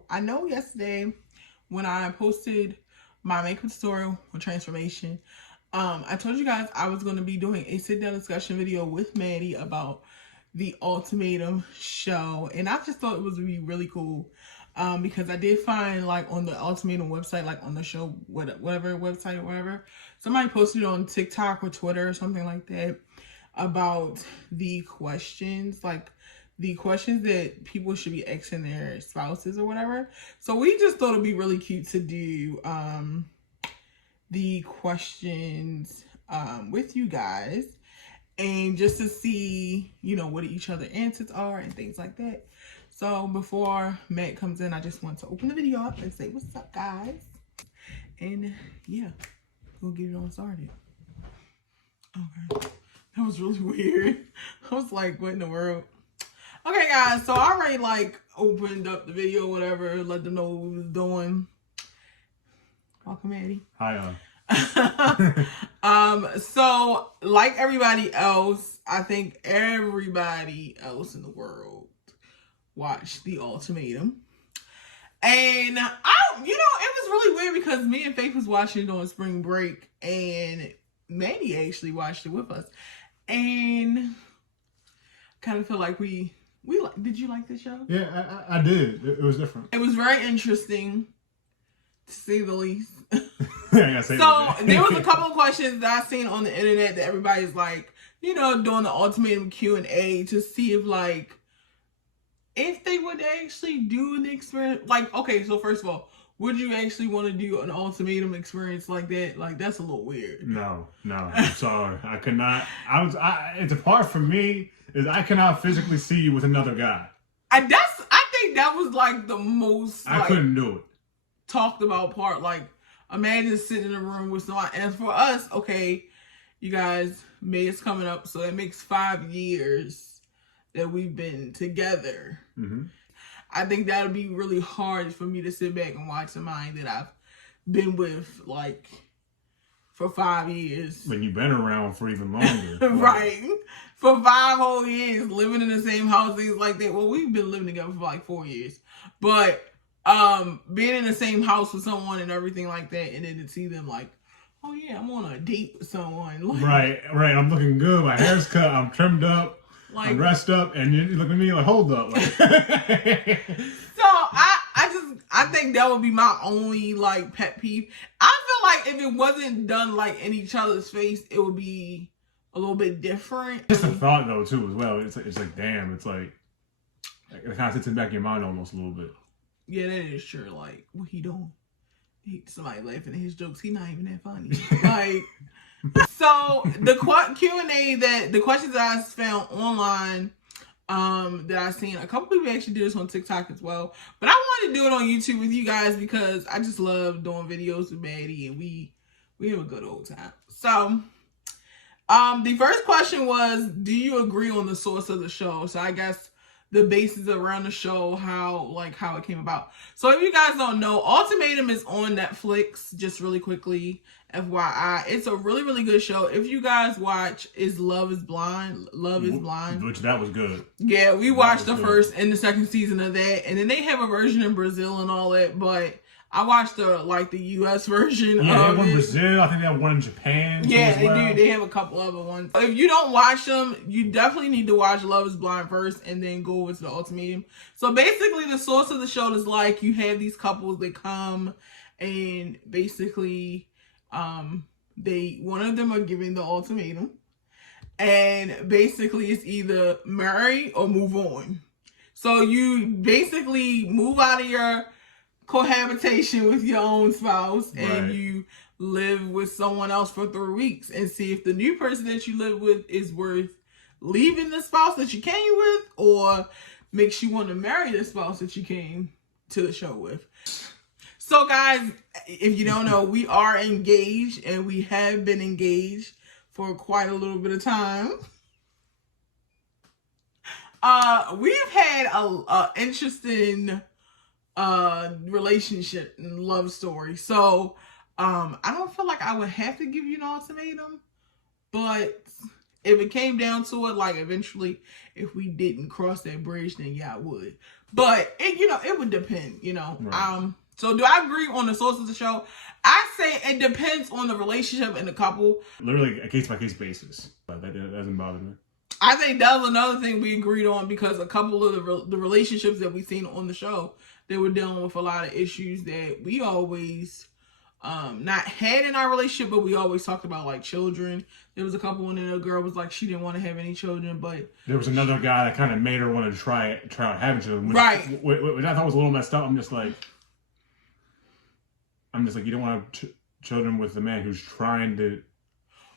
So I know yesterday when I posted my makeup tutorial for transformation, I told you guys I was going to be doing a sit-down discussion video with Maddie about the Ultimatum show, and I just thought it was really cool because I did find, like, on the Ultimatum website, like on the show, whatever website or whatever, somebody posted it on TikTok or Twitter or something like that about the questions, like the questions that people should be asking their spouses or whatever. So we just thought it'd be really cute to do the questions with you guys, and just to see, you know, what each other answers are and things like that. So before Matt comes in, I just want to open the video up and say what's up, guys. And yeah, we'll get it on started. Okay, that was really weird. I was like, what in the world? Okay, guys, so I already, like, opened up the video, whatever, let them know what we was doing. Welcome, Maddie. Hi, So, like everybody else, I think everybody else in the world watched the Ultimatum. And, you know, it was really weird because me and Faith was watching it on spring break, and Maddie actually watched it with us. And kind of feel like we did you like the show? Yeah, I did. It was different. It was very interesting, to say the least. Yeah, so there was a couple of questions that I seen on the internet that everybody's, like, you know, doing the Ultimatum Q&A to see if, like, if they would actually do an experience. Like, okay, so first of all, would you actually want to do an Ultimatum experience like that? Like, that's a little weird. No, I'm sorry. I could not. It's a part for me is I cannot physically see you with another guy. I think that was, like, the most, I couldn't do it. Talked about part. Like, imagine sitting in a room with someone. And for us, okay, you guys, May is coming up, so that makes 5 years that we've been together. Mm-hmm. I think that would be really hard for me to sit back and watch somebody that I've been with, like, for 5 years. When you've been around for even longer. Right. For 5 whole years, living in the same house, things like that. Well, we've been living together for like 4 years. But being in the same house with someone and everything like that, and then to see them like, oh yeah, I'm on a date with someone. Like, right. I'm looking good. My hair's cut. I'm trimmed up. Like, I'm dressed up, and you look at me like, hold up. Like, so I think that would be my only, like, pet peeve. I feel like if it wasn't done, like, in each other's face, it would be a little bit different. It's a thought though too as well. It's like damn. It's like it kind of sits in the back of your mind almost a little bit. Yeah, that is true. Like, what he doing? Somebody laughing at his jokes. He not even that funny. Like. So the Q&A the questions that I found online, that I seen, a couple people actually did this on TikTok as well, but I wanted to do it on YouTube with you guys because I just love doing videos with Maddie, and we have a good old time. So the first question was, do you agree on the source of the show? So I guess the basis around the show, how it came about. So if you guys don't know, Ultimatum is on Netflix. Just really quickly, FYI, it's a really good show. If you guys watch Love is Blind, which that was good. Yeah, we watched the first and the second season of that, and then they have a version in Brazil and all that, but I watched the US version. Yeah, they have one in Brazil. I think they have one in Japan. Yeah, they do. They have a couple other ones. If you don't watch them, you definitely need to watch Love is Blind first and then go over to the Ultimatum. So basically, the source of the show is like you have these couples that come, and basically, one of them are giving the ultimatum, and basically it's either marry or move on. So you basically move out of your cohabitation with your own spouse, and you live with someone else for 3 weeks and see if the new person that you live with is worth leaving the spouse that you came with, or makes you want to marry the spouse that you came to the show with. So guys, if you don't know, we are engaged, and we have been engaged for quite a little bit of time. We've had a interesting relationship and love story. So I don't feel like I would have to give you an ultimatum, but if it came down to it, like eventually, if we didn't cross that bridge, then yeah, I would. But it would depend, Right. So do I agree on the source of the show? I say it depends on the relationship and the couple. Literally a case by case basis. But that doesn't bother me. I think that was another thing we agreed on, because a couple of the relationships that we've seen on the show, they were dealing with a lot of issues that we always not had in our relationship, but we always talked about, like children. There was a couple when the girl was like she didn't want to have any children, but there was another guy that kind of made her want to try out having children, right? Which I thought was a little messed up. I'm just like, you don't want to have children with the man who's trying to.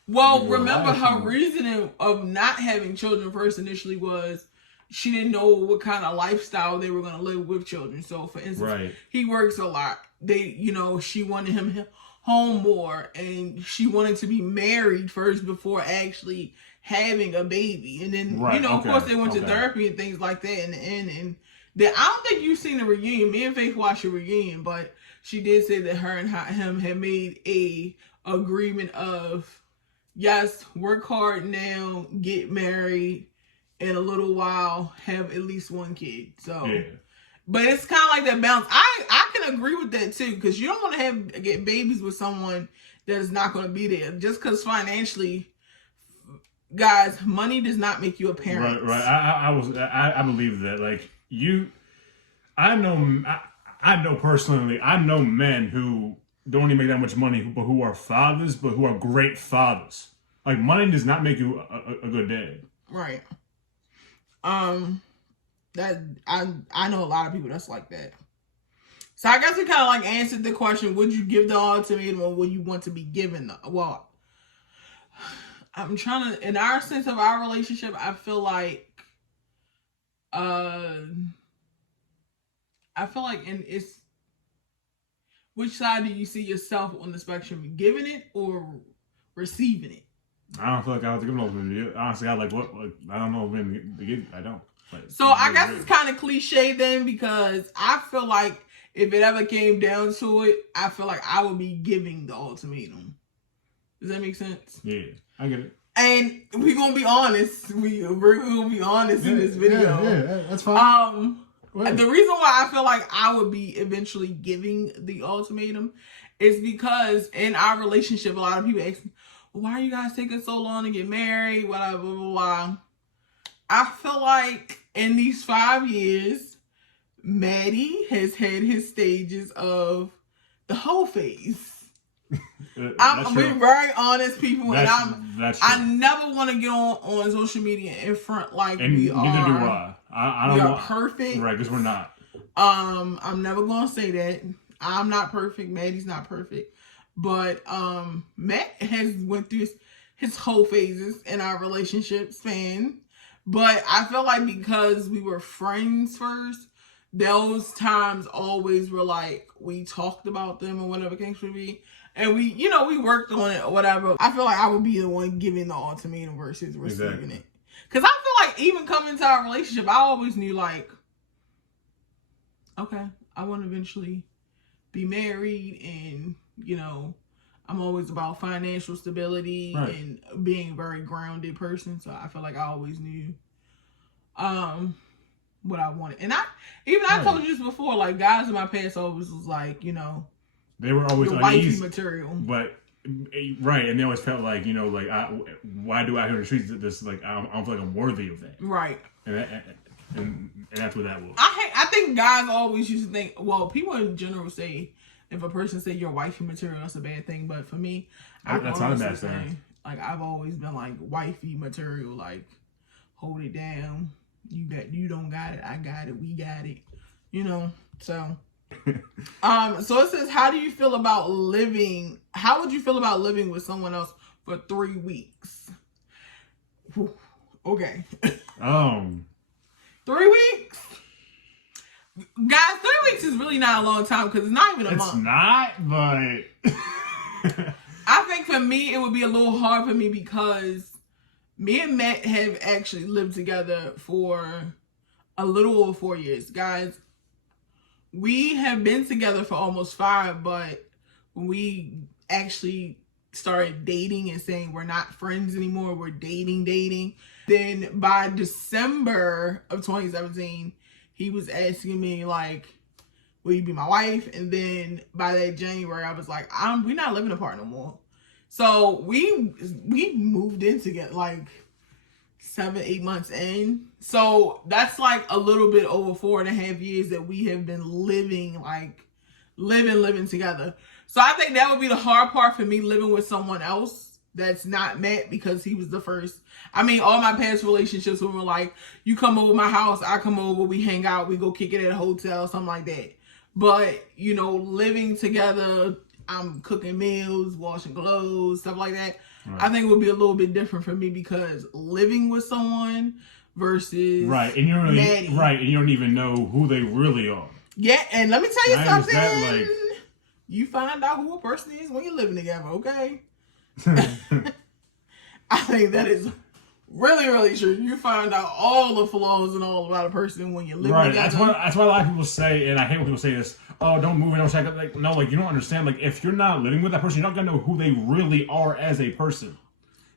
Well, remember her reasoning of not having children first initially was she didn't know what kind of lifestyle they were going to live with children. So, for instance, right. He works a lot. She wanted him home more, and she wanted to be married first before actually having a baby. And then, right. Of course, they went to therapy and things like that in the end. And then I don't think you've seen the reunion. Me and Faith watched the reunion, but she did say that her and him had made a agreement of, yes, work hard now, get married, in a little while, have at least one kid. So, yeah. But it's kind of like that balance. I can agree with that too, because you don't want to get babies with someone that is not going to be there. Just because financially, guys, money does not make you a parent. Right. I believe that. Like I know personally, I know men who don't even make that much money, but who are fathers, but who are great fathers. Like, money does not make you a good dad. Right. That I know a lot of people that's like that. So I guess we kind of like answered the question: would you give the ultimatum, or would you want to be given the? Well, I'm trying to. In our sense of our relationship, I feel like, and it's, which side do you see yourself on the spectrum, giving it or receiving it? I don't feel like I was giving those. Honestly, I don't know when to give. I don't. So I guess it's kind of cliche then, because I feel like if it ever came down to it, I feel like I would be giving the ultimatum. Does that make sense? Yeah, I get it. And we're gonna be honest. We're gonna be honest in this video. Yeah, that's fine. The reason why I feel like I would be eventually giving the ultimatum is because in our relationship, a lot of people ask me, why are you guys taking so long to get married? Blah, blah, blah, blah. I feel like in these 5 years, Maddie has had his stages of the whole phase. We're very honest people, I never want to get on social media in front like and we are. Neither do I. I don't want perfect, right? Because we're not. I'm never gonna say that. I'm not perfect. Maddie's not perfect. But Matt has went through his whole phases in our relationship span. But I feel like because we were friends first, those times always were like we talked about them or whatever case would be. And we worked on it or whatever. I feel like I would be the one giving the ultimatum versus receiving it. Because I feel like even coming into our relationship, I always knew like, okay, I want to eventually be married, and I'm always about financial stability and being a very grounded person. So I feel like I always knew what I wanted. And I told you this before, like guys in my past always was like, they were always wifey material. But right, and they always felt like, why do I have to treat this like I don't feel like I'm worthy of that. Right. And that's what that was. I think guys always used to think, well, people in general say if a person say you're wifey material, that's a bad thing. But for me, that's not a bad thing. Like I've always been like wifey material, like hold it down. You don't got it, I got it, we got it. So so it says, how would you feel about living with someone else for 3 weeks? Whew. Okay. 3 weeks? Guys, 3 weeks is really not a long time because it's not even a month. It's not, but I think for me it would be a little hard for me because me and Matt have actually lived together for a little over 4 years. Guys, we have been together for almost 5, but when we actually started dating and saying we're not friends anymore, we're dating. Then by December of 2017, he was asking me like, will you be my wife? And then by that January, I was like, we're not living apart no more. So we moved in together like 7-8 months in. So that's like a little bit over 4.5 years that we have been living together. So I think that would be the hard part for me, living with someone else that's not Matt, because he was the first. I mean, all my past relationships were like, you come over my house, I come over, we hang out, we go kick it at a hotel, something like that. But, you know, living together, I'm cooking meals, washing clothes, stuff like that. Right. I think it would be a little bit different for me, because living with someone versus right, and you don't really, right, and you don't even know who they really are. Yeah, and let me tell you something. You find out who a person is when you're living together, okay? I think that is really, really true. You find out all the flaws and all about a person when you're living together. Right, that's why a lot of people say, and I hate when people say this, oh, don't move and don't check. Like, no, like, you don't understand. Like, if you're not living with that person, you're not going to know who they really are as a person.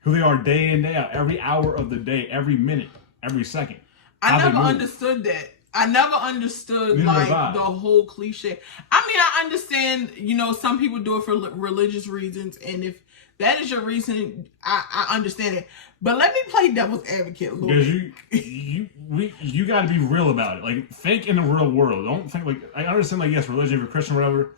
Who they are day in, day out, every hour of the day, every minute, every second. I never understood that. I never understood like the whole cliche. I mean, I understand, you know, some people do it for religious reasons, and if that is your reason, I understand it. But let me play devil's advocate a little bit. You got to be real about it. Like, think in the real world. Don't think like, I understand, like, yes, religion, if you're Christian or whatever.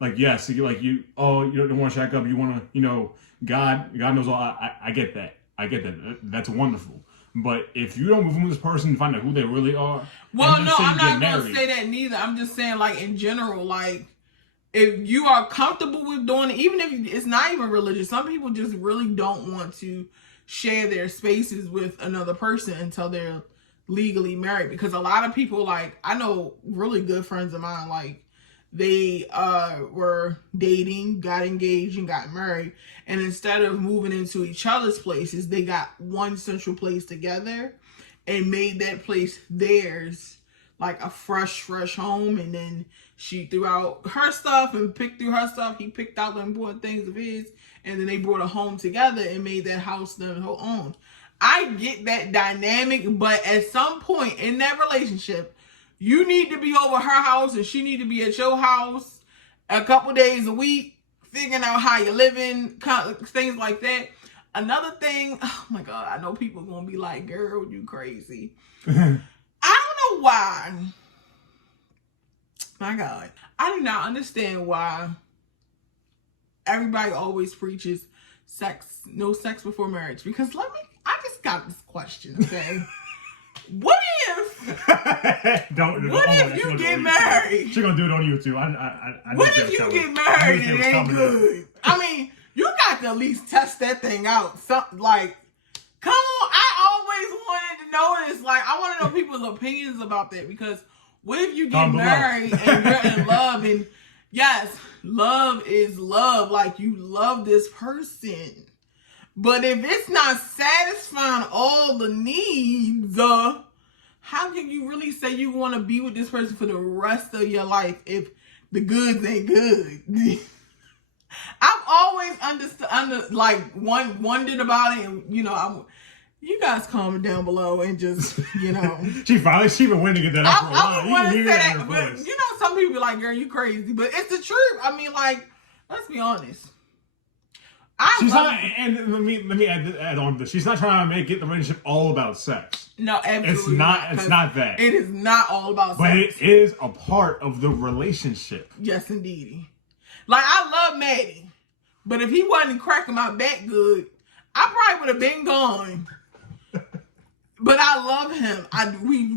Like, yes, you don't want to shack up. You want to, you know, God knows all. I get that. I get that. That's wonderful. But if you don't move in with this person and find out who they really are, well, no, I'm not going to say that neither. I'm just saying, like, in general, like, if you are comfortable with doing it, even if it's not even religious, some people just really don't want to share their spaces with another person until they're legally married. Because a lot of people, like, I know really good friends of mine, like, they were dating, got engaged, and got married. And instead of moving into each other's places, they got one central place together and made that place theirs, like a fresh home. And then she threw out her stuff and picked through her stuff. He picked out the important things of his. And then they brought a home together and made that house their own. I get that dynamic, but at some point in that relationship, you need to be over her house and she need to be at your house a couple days a week, figuring out how you're living, things like that. Another thing, oh my God, I know people are going to be like, girl, you crazy. I don't know why. My God. I do not understand why everybody always preaches no sex before marriage. Because I just got this question, okay? What if you get married? She's gonna do it on YouTube. I what if you get married and it ain't good? I mean, you got to at least test that thing out. Something like, come on, I always wanted to know this. Like, I want to know people's opinions about that, because what if you get married and you're in love, and yes, love is love. Like, you love this person. But if it's not satisfying all the needs, how can you really say you want to be with this person for the rest of your life if the goods ain't good? I've always wondered about it, and you know, you guys comment down below and just, you know. She's been waiting to get that up for a while. You can hear that in her voice. voice. You know, some people be like, girl, you crazy. But it's the truth. I mean, like, let's be honest. She's not, and let me add on to this. She's not trying to make the relationship all about sex. No, absolutely. It's not that. It is not all about sex. But it is a part of the relationship. Yes, indeed. Like, I love Maddie, but if he wasn't cracking my back good, I probably would have been gone. But I love him.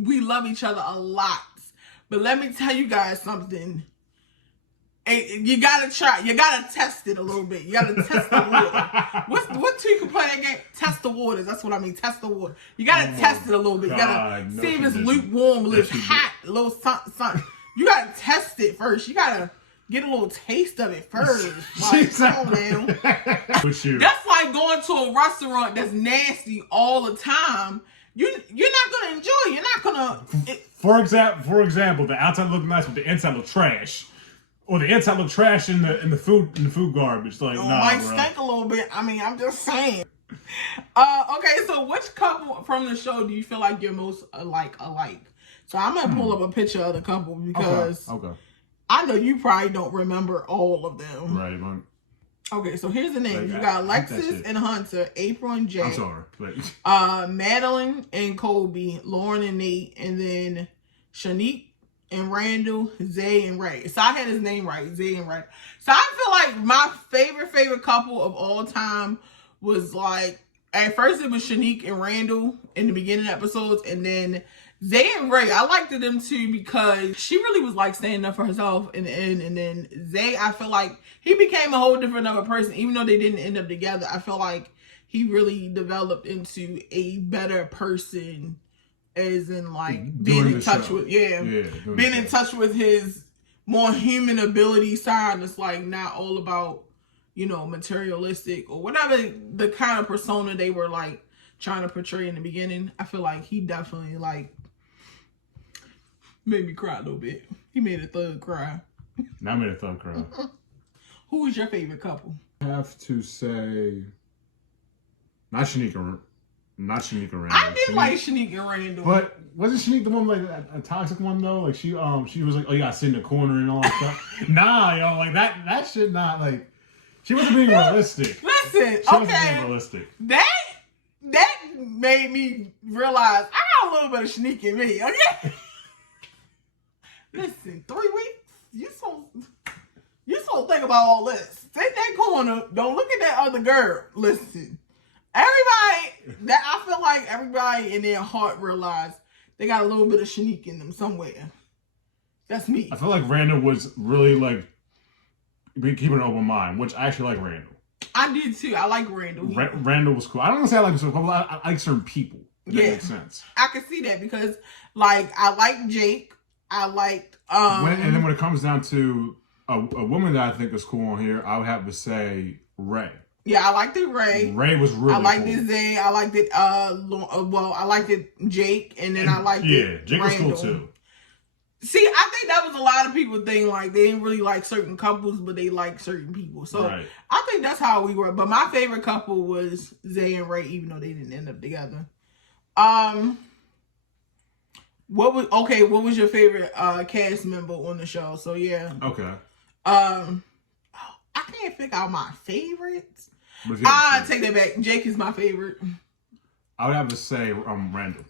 We love each other a lot. But let me tell you guys something. You gotta try. You gotta test it a little bit. You gotta test the water. What two you can play that game? Test the waters. That's what I mean. Test the water. You gotta test it a little bit. You gotta see if it's lukewarm, if it's hot, a little something. You gotta test it first. You gotta get a little taste of it first. Like, come on, man. That's like going to a restaurant that's nasty all the time. You're not gonna enjoy it. You're not gonna. For example, the outside look nice, but the inside look trash. Or the inside look trash in the food garbage. Like, nah, might bro. stink a little bit. I mean, I'm just saying. Okay, so which couple from the show do you feel like you're most alike? So I'm gonna pull up a picture of the couple because Okay. I know you probably don't remember all of them. Right, man. Okay, so here's the names. Like, you got I hate that Alexis shit. and Hunter, April and Jay. I'm sorry. Like, Madeline and Colby, Lauren and Nate, and then Shanique and Randall, Zay and Ray. So I had his name right, Zay and Ray. So I feel like my favorite couple of all time was like, at first it was Shanique and Randall in the beginning episodes, and then Zay and Ray, I liked them too because she really was like standing up for herself in the end. And then Zay, I feel like he became a whole different other person. Even though they didn't end up together, I feel like he really developed into a better person, as in like being in touch with, being in touch with his more human ability side. It's like not all about, you know, materialistic or whatever the kind of persona they were like trying to portray in the beginning. I feel like he definitely like made me cry a little bit. He made a thug cry. I made a thug cry. Who was your favorite couple? I have to say, not Shanique and Randall. I did like Shanique and Randall. But wasn't Shanique the one, like a toxic one though? Like she was like, oh, you gotta sit in the corner and all that stuff. Nah, yo, like that shit not like, she wasn't being realistic. Listen, She wasn't being realistic. That made me realize I got a little bit of Shanique in me, okay? Listen, 3 weeks? You so think about all this. Take that corner. Don't look at that other girl. Listen. I feel like everybody in their heart realized they got a little bit of Shanique in them somewhere. That's me. I feel like Randall was really like keeping an open mind, which I actually like Randall. I did too. I like Randall. Randall was cool. I don't want to say I like certain people. I like certain people. That makes sense. I can see that because like I like Jake. I liked and then when it comes down to a woman that I think is cool on here, I would have to say Ray. Yeah, I liked it, Ray. Ray was really I liked cool. it, Zay. I liked it, I liked it, Jake. And then I liked it, Jake Randall. was cool too. See, I think that was a lot of people think, like, they didn't really like certain couples, but they like certain people. So, right. I think that's how we were. But my favorite couple was Zay and Ray, even though they didn't end up together. What was your favorite cast member on the show? So, yeah. Okay. I can't figure out my favorites. I take that back. Jake is my favorite. I would have to say Randall.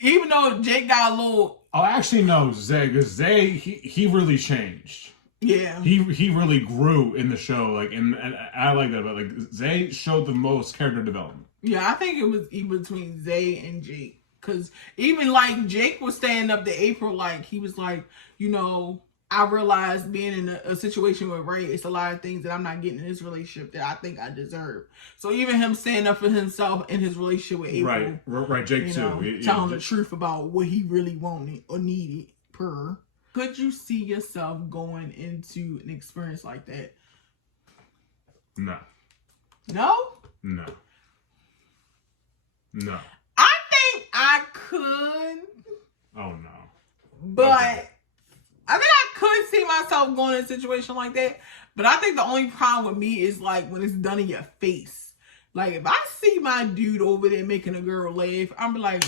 Even though Jake got a little... Oh, actually, no, Zay. Because Zay, he really changed. Yeah. He really grew in the show. Like, and I like that. But, like, Zay showed the most character development. Yeah, I think it was even between Zay and Jake. Because even, like, Jake was standing up to April. Like, he was like, you know... I realized being in a situation with Ray, it's a lot of things that I'm not getting in this relationship that I think I deserve. So even him standing up for himself in his relationship with April. Right, Jake too. Telling the truth about what he really wanted or needed Could you see yourself going into an experience like that? No. No? No. No. I think I could. Oh, no. But... Okay. I think I could see myself going in a situation like that. But I think the only problem with me is like when it's done in your face. Like if I see my dude over there making a girl laugh, I'm like,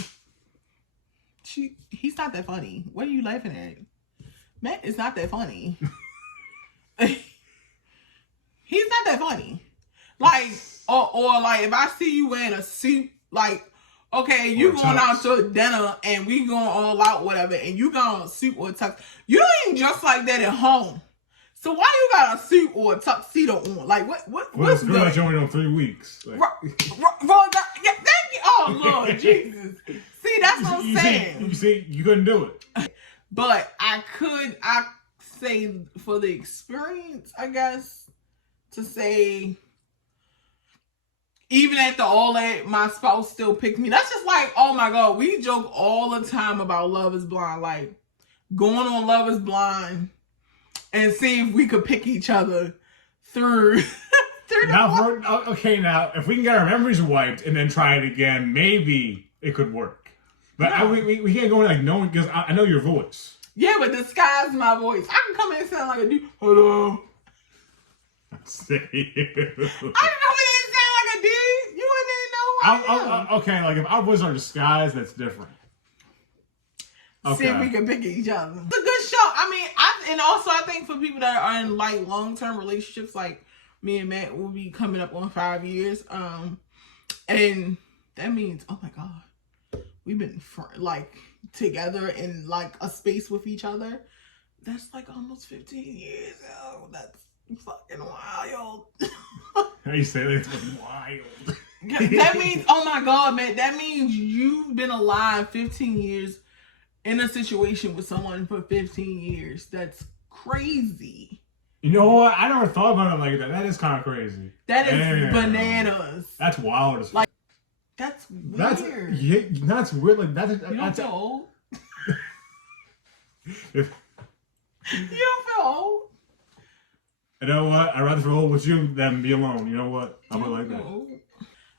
he's not that funny. What are you laughing at? Matt is not that funny. He's not that funny. Like, or like if I see you wearing a suit, like, okay, you going out to dinner and we going all out, whatever, and you got a suit or a tux. You don't even dress like that at home. So why you got a suit or a tuxedo on? Like what's good? Like you only on 3 weeks. Like. Oh Lord Jesus! See, that's what I'm saying. You see, you couldn't do it. But I say for the experience, I guess, to say. Even after all that, my spouse still picked me. That's just like, oh my God, we joke all the time about Love is Blind. Like, going on Love is Blind and see if we could pick each other through now, if we can get our memories wiped and then try it again, maybe it could work. But we can't go in like knowing, because I know your voice. Yeah, but disguise my voice. I can come in and sound like a dude. Hello. See you. I didn't know it didn't sound like a dude. You wouldn't know who I am. Okay, like if I was our disguise, that's different. Okay. See if we can pick each other. It's a good show. I mean, I think for people that are in like long-term relationships, like me and Matt will be coming up on 5 years. And that means, oh my God, we've been like together in like a space with each other. That's like almost 15 years. Oh, that's fucking wild. How you say that's wild? That means, oh my God, man, that means you've been alive 15 years in a situation with someone for 15 years. That's crazy. You know what? I never thought about it like that. That is kind of crazy. That is bananas. That's wild as like. That's weird. That's weird. Like that's. You don't feel old. You don't feel old. You know what? I'd rather feel old with you than be alone. You know what? I'm like that.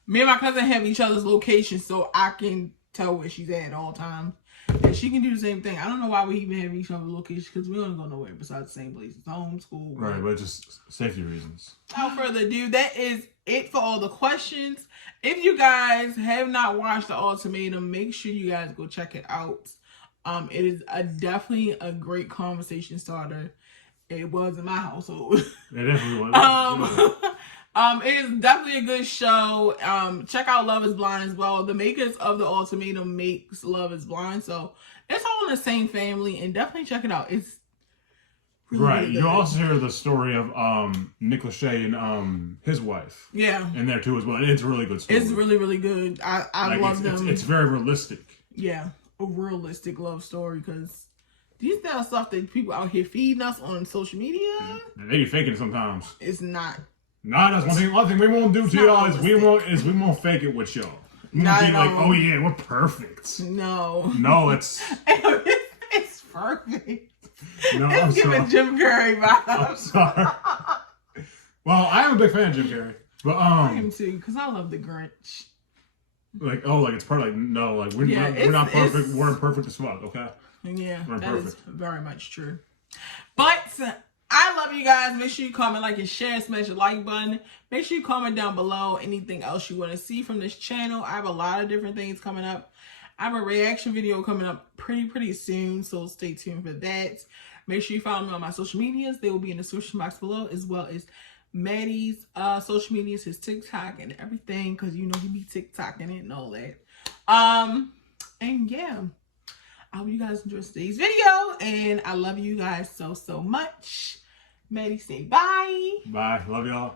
Me and my cousin have each other's locations, so I can tell where she's at all times. And she can do the same thing. I don't know why we even have each other's locations, because we don't go nowhere besides the same places. Home, school. Right, but just safety reasons. Without further ado, that is it for all the questions. If you guys have not watched The Ultimatum, make sure you guys go check it out. It is definitely a great conversation starter. It was in my household. It definitely was. It is definitely a good show. Check out Love is Blind as well. The makers of The Ultimatum makes Love is Blind, so it's all in the same family, and definitely check it out. It's really, right. really You also hear the story of Nick Lachey and his wife. Yeah. In there too as well. It's a really good story. It's really, really good. I love them. It's very realistic. Yeah, a realistic love story, because these kind of stuff that people out here feeding us on social media. They be faking it sometimes. It's not. Nah, that's one thing we won't do to y'all is we won't fake it with y'all. We won't be like, oh yeah, we're perfect. No. No, it's perfect. No, it's giving Jim Carrey vibes. I'm sorry. Well, I am a big fan of Jim Carrey, but I am too, because I love the Grinch. Like it's part like no, like we're not perfect. We're imperfect as fuck. Okay. Yeah, that is very much true. But I love you guys. Make sure you comment, like, and share. Smash the like button. Make sure you comment down below anything else you want to see from this channel. I have a lot of different things coming up. I have a reaction video coming up pretty soon, so stay tuned for that. Make sure you follow me on my social medias. They will be in the description box below, as well as Maddie's social medias, his TikTok and everything, because you know he be TikToking it and all that. And yeah, I hope you guys enjoyed today's video, and I love you guys so much. Maddie, say bye. Bye. Love y'all.